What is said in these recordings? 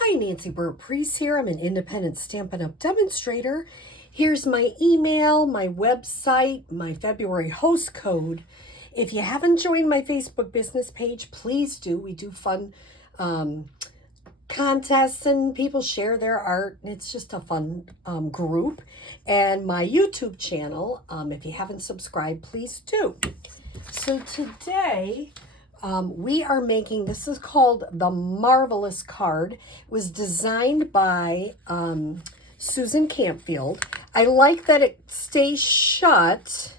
Hi, Nancy Burt-Preece here. I'm an independent Stampin' Up! Demonstrator. Here's my email, my website, my February host code. If you haven't joined my Facebook business page, please do. We do fun contests and people share their art, and it's just a fun group. And my YouTube channel, if you haven't subscribed, please do. So today, we are making, this is called the Marvelous Card. It was designed by Susan Campfield. I like that it stays shut,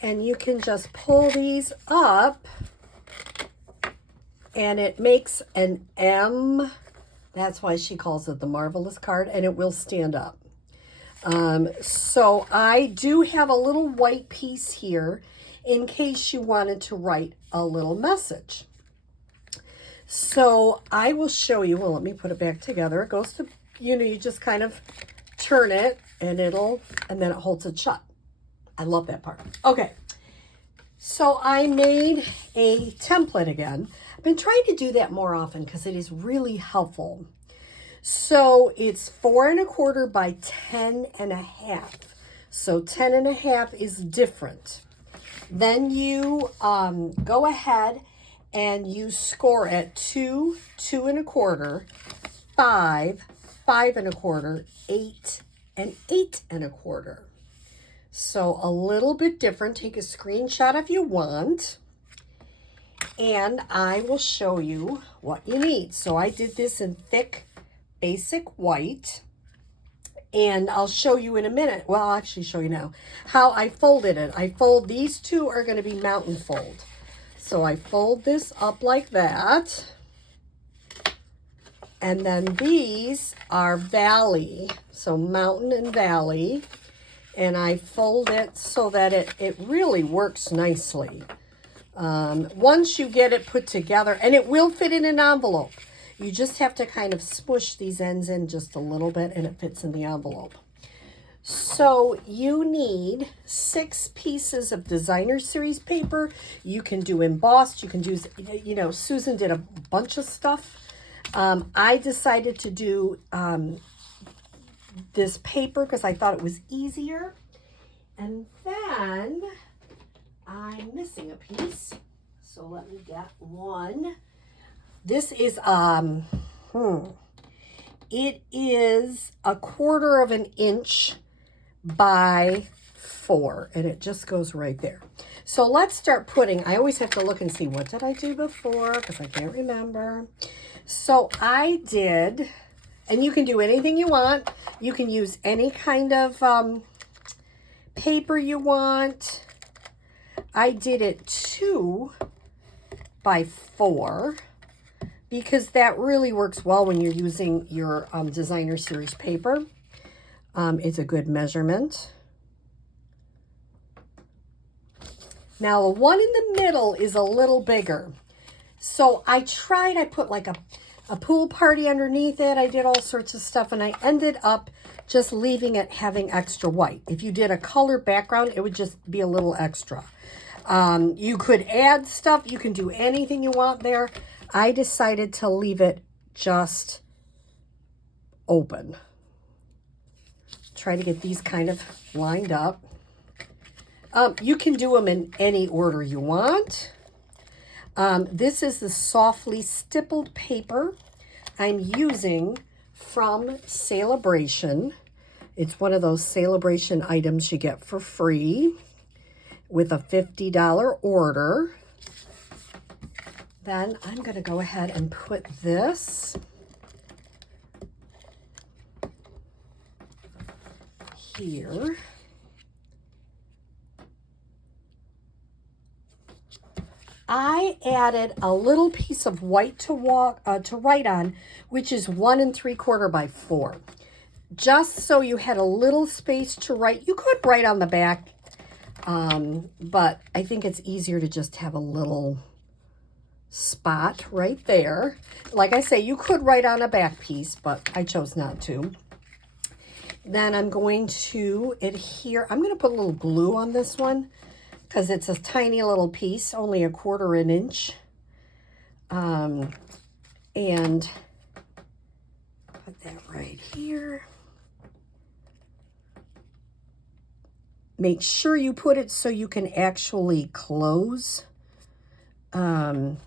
and you can just pull these up, and it makes an M. That's why she calls it the Marvelous Card, and it will stand up. So I do have a little white piece here in case you wanted to write a little message. So I will show you, well, let me put it back together. It goes to, you just kind of turn it and then it holds it shut. I love that part. Okay. So I made a template again. I've been trying to do that more often because it is really helpful. So it's 4 1/4 by 10 1/2. So 10 1/2 is different. Then you go ahead and you score at 2, 2 1/4, 5, 5 1/4, 8, and 8 1/4. So a little bit different. Take a screenshot if you want. And I will show you what you need. So I did this in thick, basic white. And I'll show you in a minute. Well, I'll actually show you now how I folded it. These two are going to be mountain fold. So I fold this up like that. And then these are valley. So mountain and valley. And I fold it so that it really works nicely. Once you get it put together, and it will fit in an envelope. You just have to kind of smush these ends in just a little bit and it fits in the envelope. So you need 6 pieces of designer series paper. You can do embossed. You can do, Susan did a bunch of stuff. I decided to do this paper because I thought it was easier. And then I'm missing a piece. So let me get one. This is, it is 1/4 of an inch by 4, and it just goes right there. So let's start putting, I always have to look and see, what did I do before? Because I can't remember. So I did, and you can do anything you want. You can use any kind of paper you want. I did it 2 by 4. Because that really works well when you're using your designer series paper. It's a good measurement. Now, the one in the middle is a little bigger. So I put like a pool party underneath it. I did all sorts of stuff, and I ended up just leaving it having extra white. If you did a color background, it would just be a little extra. You could add stuff. You can do anything you want there. I decided to leave it just open. Try to get these kind of lined up. You can do them in any order you want. This is the softly stippled paper I'm using from Celebration. It's one of those Celebration items you get for free with a $50 order. Then I'm going to go ahead and put this here. I added a little piece of white to write on, which is 1 3/4 by 4. Just so you had a little space to write. You could write on the back, but I think it's easier to just have a little spot right there. Like I say, you could write on a back piece, but I chose not to. Then I'm going to adhere. I'm going to put a little glue on this one because it's a tiny little piece, only 1/4 inch. And Put that right here. Make sure you put it so you can actually close, you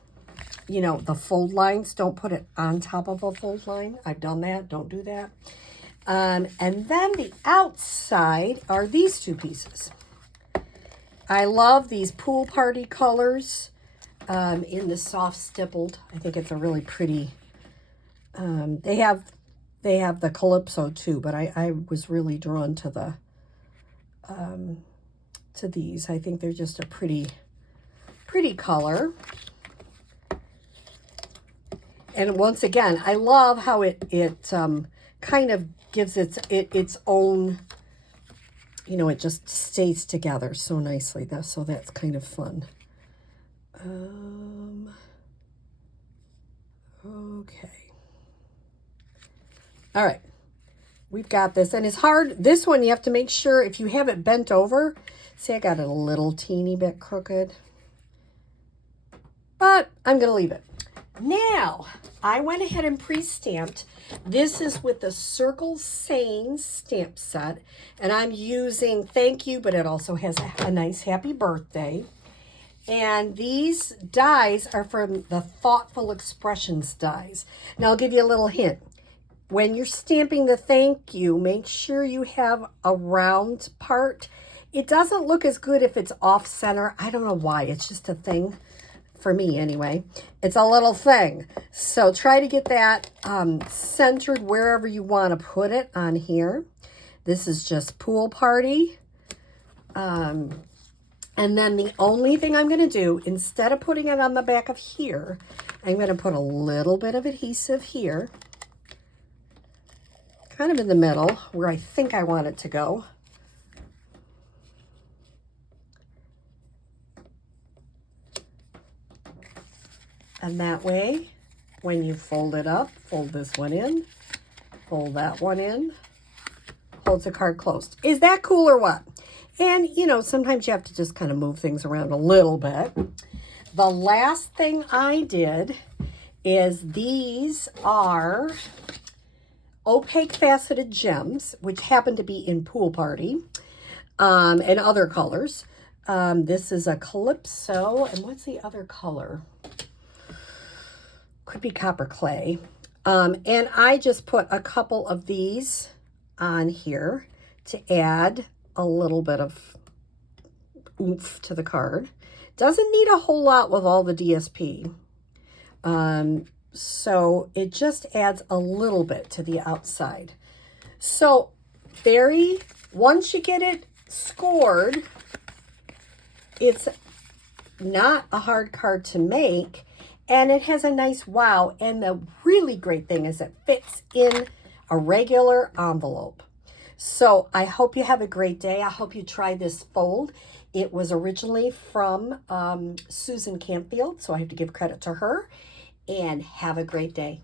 know, the fold lines. Don't put it on top of a fold line. I've done that. Don't do that. And then the outside are these two pieces. I love these pool party colors in the soft stippled. I think it's a really pretty, they have the Calypso too, but I was really drawn to these. I think they're just a pretty color. And once again, I love how it kind of gives its own, you know, it just stays together so nicely. So that's kind of fun. Okay. All right. We've got this. And it's hard. This one, you have to make sure if you have it bent over. See, I got it a little teeny bit crooked. But I'm going to leave it. Now, I went ahead and pre-stamped. This is with the Circle Sayings stamp set. And I'm using thank you, but it also has a nice happy birthday. And these dies are from the Thoughtful Expressions dies. Now, I'll give you a little hint. When you're stamping the thank you, make sure you have a round part. It doesn't look as good if it's off center. I don't know why. It's just a thing for me anyway. It's a little thing. So try to get that centered wherever you want to put it on here. This is just Pool Party. And then the only thing I'm going to do, instead of putting it on the back of here, I'm going to put a little bit of adhesive here. Kind of in the middle where I think I want it to go. And that way, when you fold it up, fold this one in, fold that one in, holds the card closed. Is that cool or what? And, you know, sometimes you have to just kind of move things around a little bit. The last thing I did is these are opaque faceted gems, which happen to be in Pool Party, and other colors. This is a Calypso, and what's the other color? Could be copper clay. And I just put a couple of these on here to add a little bit of oomph to the card. Doesn't need a whole lot with all the DSP. So it just adds a little bit to the outside. So once you get it scored, it's not a hard card to make, and it has a nice wow. And the really great thing is it fits in a regular envelope. So I hope you have a great day. I hope you try this fold. It was originally from Susan Campfield, so I have to give credit to her. And have a great day.